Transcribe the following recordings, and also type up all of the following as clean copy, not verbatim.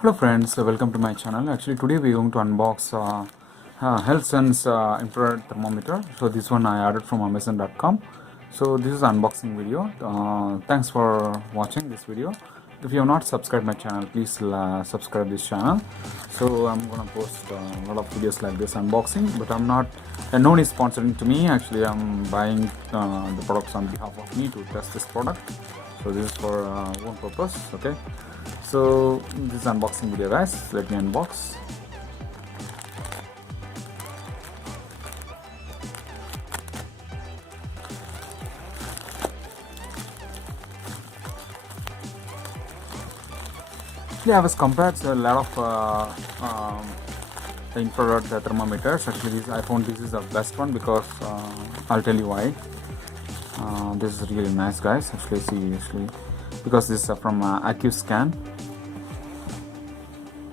Hello friends, welcome to my channel. Actually today we are going to unbox HealthSense infrared thermometer. So this one I ordered from Amazon.com. So this is unboxing video. Thanks for watching this video. If you have not subscribed my channel, please subscribe this channel. So I'm gonna post a lot of videos like this unboxing, but I'm not, no one is sponsoring to me. Actually I'm buying the products on behalf of me to test this product. So this is for own purpose. Okay, so this is unboxing video guys. Let me unbox. Yeah, I was compared to a lot of the infrared thermometers. Actually I found this is the best one because I'll tell you why. This is really nice guys. Actually seriously, because this is from Accu-Scan.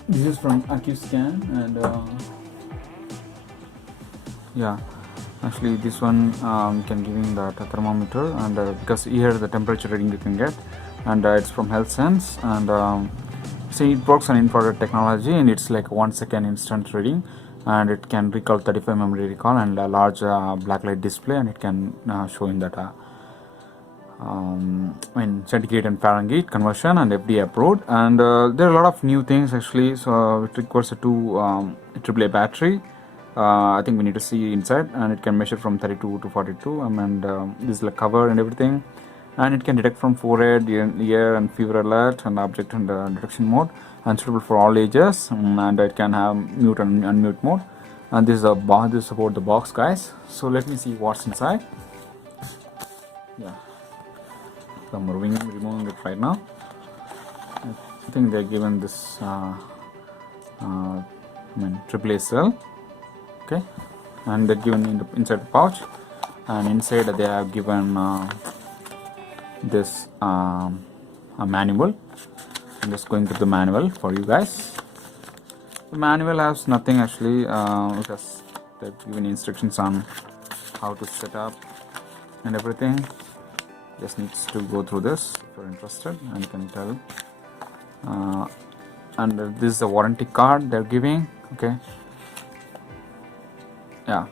This is from Accu-Scan, and yeah, actually this one can giving the thermometer, and because here the temperature reading you can get, and it's from HealthSense, and see it works on infrared technology, and it's like 1 second instant reading, and it can recall 35 memory recall and a large blacklight display, and it can show in that centigrade and Fahrenheit conversion and FDA approved. And there are a lot of new things actually. So it requires a AAA battery. I think we need to see inside, and it can measure from 32 to 42. And this is like cover and everything, and it can detect from forehead, ear, and fever alert and object and detection mode, and suitable for all ages. And it can have mute and unmute mode. And this is this is about the box guys. So let me see what's inside. Yeah, so I'm removing it right now. I think they're given this AAA cell. Okay, and they're given inside the pouch, and inside they have given this a manual. I'm just going through the manual for you guys. The manual has nothing actually, because they've given instructions on how to set up and everything. Just needs to go through this if you're interested, and you can tell. And this is a warranty card they're giving. Okay, yeah,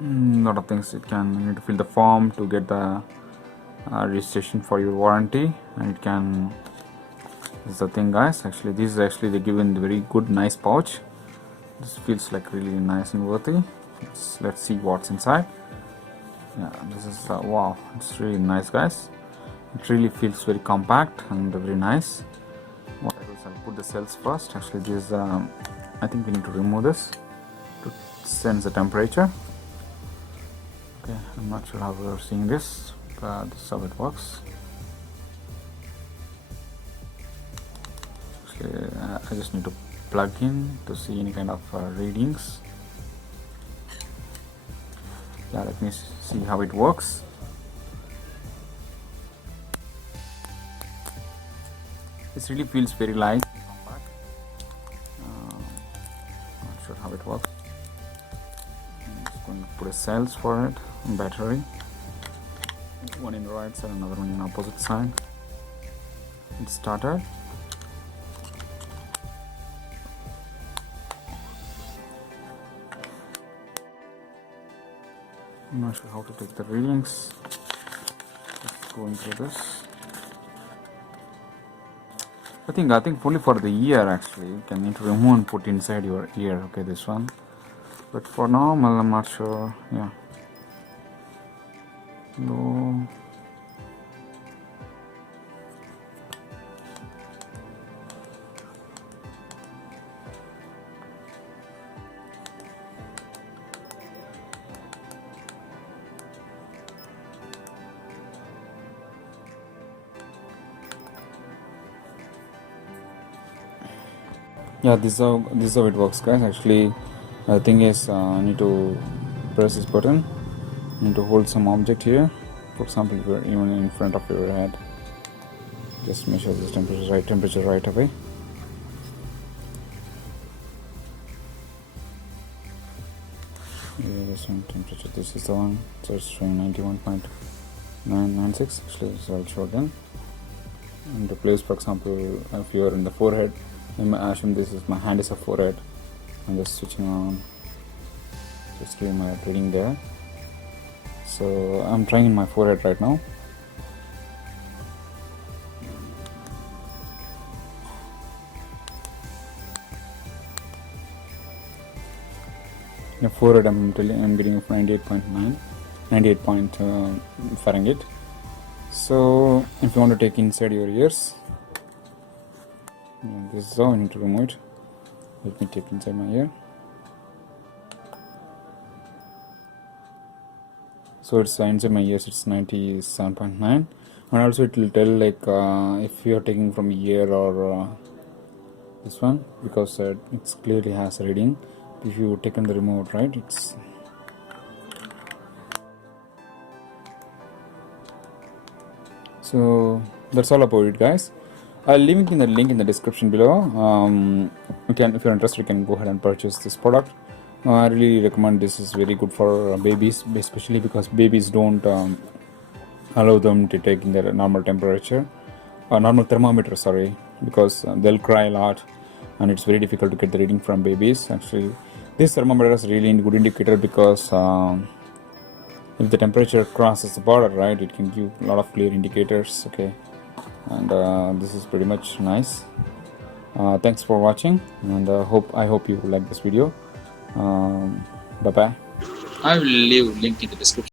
lot of things. You need to fill the form to get the registration for your warranty, and it can, this is the thing guys. Actually this is actually they given the very good nice pouch. This feels like really nice and worthy. Let's see what's inside. Yeah, this is wow, it's really nice guys. It really feels very compact and very nice. What I do is I'll put the cells first. Actually this is I think we need to remove this to sense the temperature. Okay, I'm not sure how we're seeing this, but this is how it works. Actually I just need to plug in to see any kind of readings. Yeah, let me see how it works. This really feels very light and compact. Not sure how it works. I'm just going to put a cells for it, battery. One in the right side, another one in the opposite side. It started. I'm not sure how to take the readings. Just going through this. I think only for the ear actually. You can need to remove and put inside your ear. Okay, this one. But for normal, I'm not sure. Yeah. No. Yeah, this is how it works guys. Actually the thing is I need to press this button. You need to hold some object here. For example, if you're even in front of your head, just measure this temperature right away. Yeah, this one temperature, this is the one. So it's showing 91.996. Actually, so I'll show again. in the place. For example, if you are in the forehead, I assume this is my hand is a forehead. I'm just switching on, just doing my reading there. So I'm trying in my forehead right now. The forehead I'm getting 98.9, 98 point Fahrenheit. So if you want to take inside your ears, this is how I need to remove it. Let me take inside my ear. So it's inside my ears, it's 97.9, and also it will tell like if you are taking from ear or this one, because it clearly has a reading. If you taken the remote, right, it's so that's all about it, guys. I'll leave it in the link in the description below. If you're interested, you can go ahead and purchase this product. I really recommend. This is very good for babies, especially because babies don't allow them to take in their normal temperature, normal thermometer, sorry, because they'll cry a lot and it's very difficult to get the reading from babies. Actually, this thermometer is really a good indicator, because if the temperature crosses the border, right, it can give a lot of clear indicators. Okay, and this is pretty much nice. Thanks for watching, and I hope you like this video. Bye bye. I will leave link in the description.